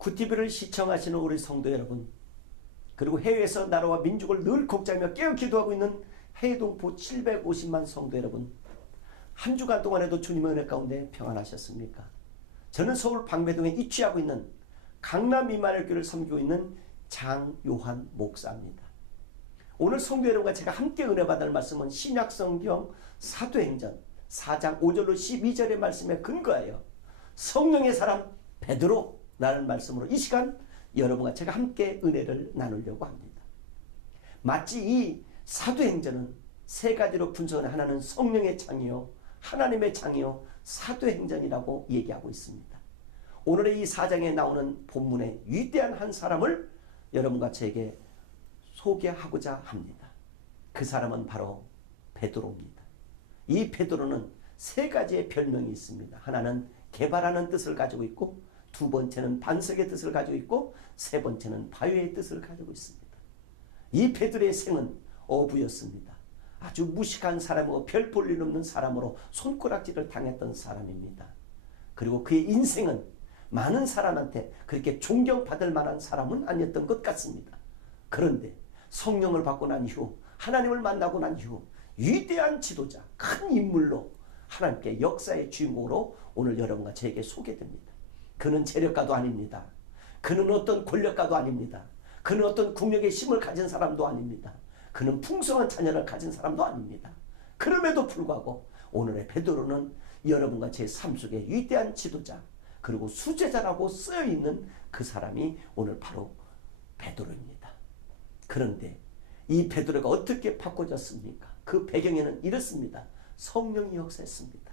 구티비를 시청하시는 우리 성도 여러분, 그리고 해외에서 나라와 민족을 늘 곡자며 깨어 기도하고 있는 해동포 750만 성도 여러분, 한 주간 동안에도 주님의 은혜 가운데 평안하셨습니까? 저는 서울 방배동에 위치하고 있는 강남 이마누엘교회를 섬기고 있는 장요한 목사입니다. 오늘 성도 여러분과 제가 함께 은혜 받을 말씀은 신약성경 사도행전 4장 5절로 12절의 말씀에 근거하여 성령의 사람 베드로라는 말씀으로 이 시간 여러분과 제가 함께 은혜를 나누려고 합니다. 마치 이 사도행전은 세 가지로 분석하는, 하나는 성령의 창이요, 하나님의 창이요, 사도행전이라고 얘기하고 있습니다. 오늘의 이 4장에 나오는 본문의 위대한 한 사람을 여러분과 제게 소개하고자 합니다. 그 사람은 바로 베드로입니다. 이 베드로는 세 가지의 별명이 있습니다. 하나는 개발하는 뜻을 가지고 있고, 두 번째는 반석의 뜻을 가지고 있고, 세 번째는 바위의 뜻을 가지고 있습니다. 이 베드로의 생은 어부였습니다. 아주 무식한 사람이고 별 볼 일 없는 사람으로 손가락질을 당했던 사람입니다. 그리고 그의 인생은 많은 사람한테 그렇게 존경받을 만한 사람은 아니었던 것 같습니다. 그런데 성령을 받고 난 이후, 하나님을 만나고 난 이후 위대한 지도자, 큰 인물로 하나님께 역사의 주인공으로 오늘 여러분과 저에게 소개됩니다. 그는 재력가도 아닙니다. 그는 어떤 권력가도 아닙니다. 그는 어떤 국력의 힘을 가진 사람도 아닙니다. 그는 풍성한 자녀를 가진 사람도 아닙니다. 그럼에도 불구하고 오늘의 베드로는 여러분과 제 삶 속에 위대한 지도자, 그리고 수제자라고 쓰여있는 그 사람이 오늘 바로 베드로입니다. 그런데 이 베드로가 어떻게 바꿔졌습니까? 그 배경에는 이렇습니다. 성령이 역사했습니다.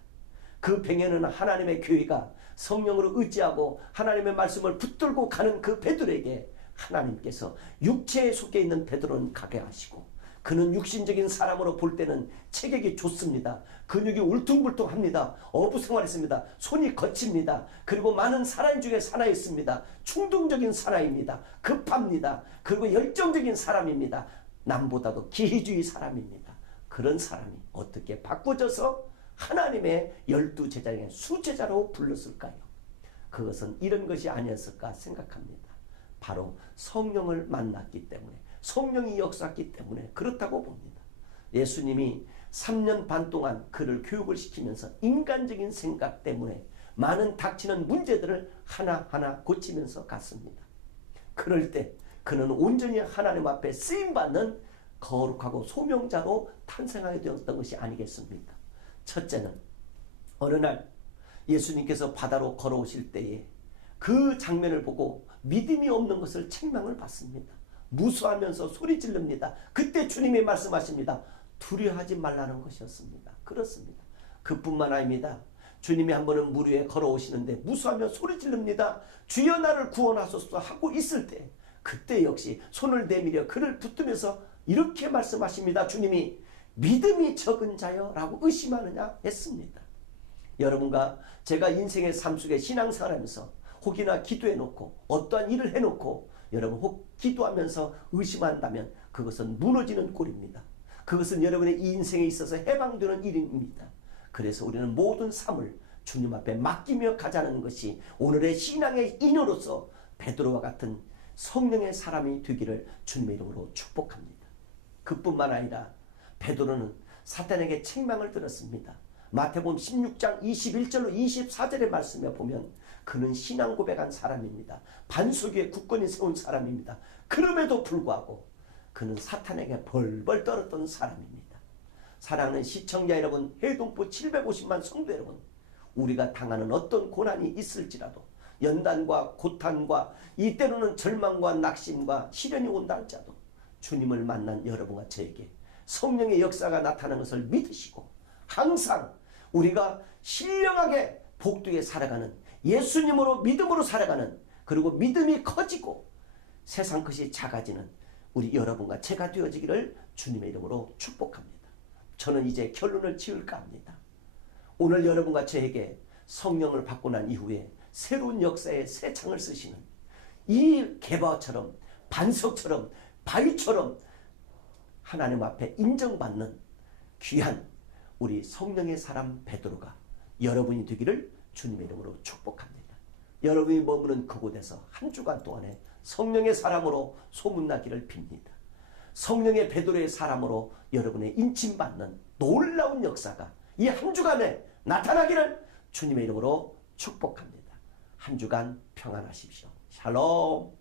그 배경에는 하나님의 교회가 성령으로 의지하고 하나님의 말씀을 붙들고 가는 그 베드로에게 하나님께서 육체에 속해 있는 베드로는 가게 하시고, 그는 육신적인 사람으로 볼 때는 체격이 좋습니다. 근육이 울퉁불퉁합니다. 어부 생활했습니다. 손이 거칩니다. 그리고 많은 사나이 중에 사나이였습니다. 충동적인 사나이입니다. 급합니다. 그리고 열정적인 사람입니다. 남보다도 기회주의 사람입니다. 그런 사람이 어떻게 바꿔져서 하나님의 12제자 중에 수제자로 불렀을까요? 그것은 이런 것이 아니었을까 생각합니다. 바로 성령을 만났기 때문에, 성령이 역사했기 때문에 그렇다고 봅니다. 예수님이 3년 반 동안 그를 교육을 시키면서 인간적인 생각 때문에 많은 닥치는 문제들을 하나하나 고치면서 갔습니다. 그럴 때 그는 온전히 하나님 앞에 쓰임받는 거룩하고 소명자로 탄생하게 되었던 것이 아니겠습니까? 첫째는 어느 날 예수님께서 바다로 걸어오실 때에 그 장면을 보고 믿음이 없는 것을 책망을 받습니다. 무수하면서 소리 지릅니다. 그때 주님이 말씀하십니다. 두려워하지 말라는 것이었습니다. 그렇습니다. 그뿐만 아닙니다. 주님이 한 번은 물 위에 걸어오시는데 무수하며 소리 지릅니다. 주여 나를 구원하소서 하고 있을 때, 그때 역시 손을 내밀어 그를 붙들면서 이렇게 말씀하십니다. 주님이 믿음이 적은 자여 라고 의심하느냐 했습니다. 여러분과 제가 인생의 삶 속에 신앙생활하면서 혹이나 기도해놓고 어떠한 일을 해놓고 여러분 혹 기도하면서 의심한다면 그것은 무너지는 꼴입니다. 그것은 여러분의 인생에 있어서 해방되는 일입니다. 그래서 우리는 모든 삶을 주님 앞에 맡기며 가자는 것이 오늘의 신앙의 인으로서 베드로와 같은 성령의 사람이 되기를 주님의 이름으로 축복합니다. 그뿐만 아니라 베드로는 사탄에게 책망을 들었습니다. 마태복음 16장 21절로 24절의 말씀에 보면 그는 신앙 고백한 사람입니다. 반석 위에 굳건히 세운 사람입니다. 그럼에도 불구하고 그는 사탄에게 벌벌 떨었던 사람입니다. 사랑하는 시청자 여러분, 해동포 750만 성도 여러분, 우리가 당하는 어떤 고난이 있을지라도 연단과 고탄과 이때로는 절망과 낙심과 시련이 온다 할지라도 주님을 만난 여러분과 저에게 성령의 역사가 나타나는 것을 믿으시고 항상 우리가 신령하게 복되게 살아가는, 예수님으로 믿음으로 살아가는, 그리고 믿음이 커지고 세상 것이 작아지는 우리 여러분과 제가 되어지기를 주님의 이름으로 축복합니다. 저는 이제 결론을 지을까 합니다. 오늘 여러분과 저에게 성령을 받고 난 이후에 새로운 역사의 새 창을 쓰시는 이 개바처럼, 반석처럼, 바위처럼 하나님 앞에 인정받는 귀한 우리 성령의 사람 베드로가 여러분이 되기를 주님의 이름으로 축복합니다. 여러분이 머무는 그곳에서 한 주간 동안에 성령의 사람으로 소문나기를 빕니다. 성령의 베드로의 사람으로 여러분의 인침받는 놀라운 역사가 이 한 주간에 나타나기를 주님의 이름으로 축복합니다. 한 주간 평안하십시오. 샬롬.